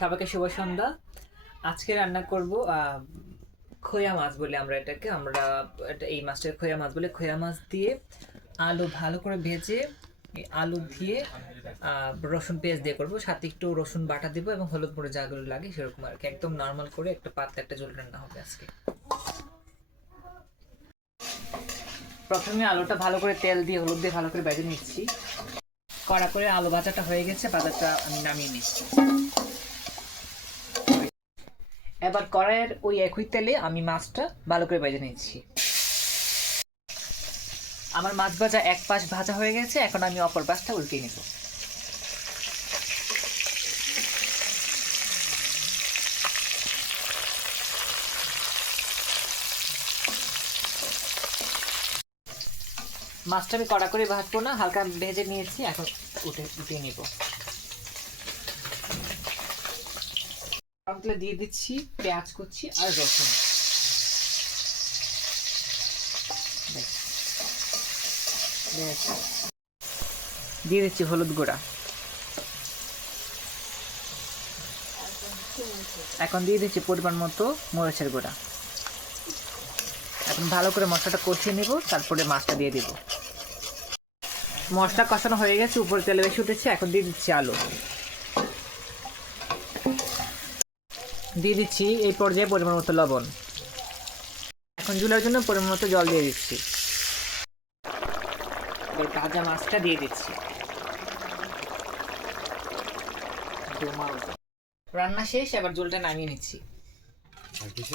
সবাইকে শুভ সন্ধ্যা। আজকে রান্না করব খোয়া মাছ বলে আমরা এটাকে। আমরা এটা এই মাছটাকে খোয়া মাছ বলে। খোয়া মাছ দিয়ে আলু ভালো করে ভেজে আলু দিয়ে রসুন পেঁয়াজ দিয়ে করব। সাথে একটু রসুন বাটা দিব এবং হলুদ গুঁড়ো যাগুলো লাগে সেরকম আর কি। একদম নর্মাল করে একটা পাতলা একটা ঝোল রান্না হবে আজকে। প্রথমে আলুটা ভালো করে তেল দিয়ে, হলুদ দিয়ে ভালো করে ভেজে নিচ্ছি। কড়া করে আলু ভাজাটা হয়ে গেছে, ভাজাটা আমি নামিয়ে নিচ্ছি। এবার কড়াইয়ের ওই একই তেলে আমি মাছটা ভালো করে ভেজে নিচ্ছি। আমার মাছ ভাজা এক পাশ ভাজা হয়ে গেছে, এখন আমি অপর পাশটা উল্টিয়ে নেব। মাছটা আমি কড়া করে ভাজবো না, হালকা ভেজে নিয়েছি, এখন উঠে উঠিয়ে নিব। তাহলে দিয়ে দিচ্ছি, পেঁয়াজ কুচি আর রসুন। দিয়ে দিচ্ছি হলুদ গুঁড়া। এখন দিয়ে দিচ্ছি পরিমাণ মতো মরিচের গুঁড়া। এখন ভালো করে মশলাটা কষিয়ে নিব, তারপরে মাছটা দিয়ে দিব। মশলা কষানো হয়ে গেছে, উপরে তেলে বেশি উঠেছে, এখন দিয়ে দিচ্ছি আলু। দিয়ে দিচ্ছি এই পর্যায়ে পরিমাণ মতো লবণ। এখন ঝুলার জন্য পরিমাণ মতো জল দিয়ে দিচ্ছি। ভাজা মাছটা দিয়ে দিচ্ছি। রান্না শেষ, এবার জলটা নামিয়ে নিচ্ছি। আর কিছু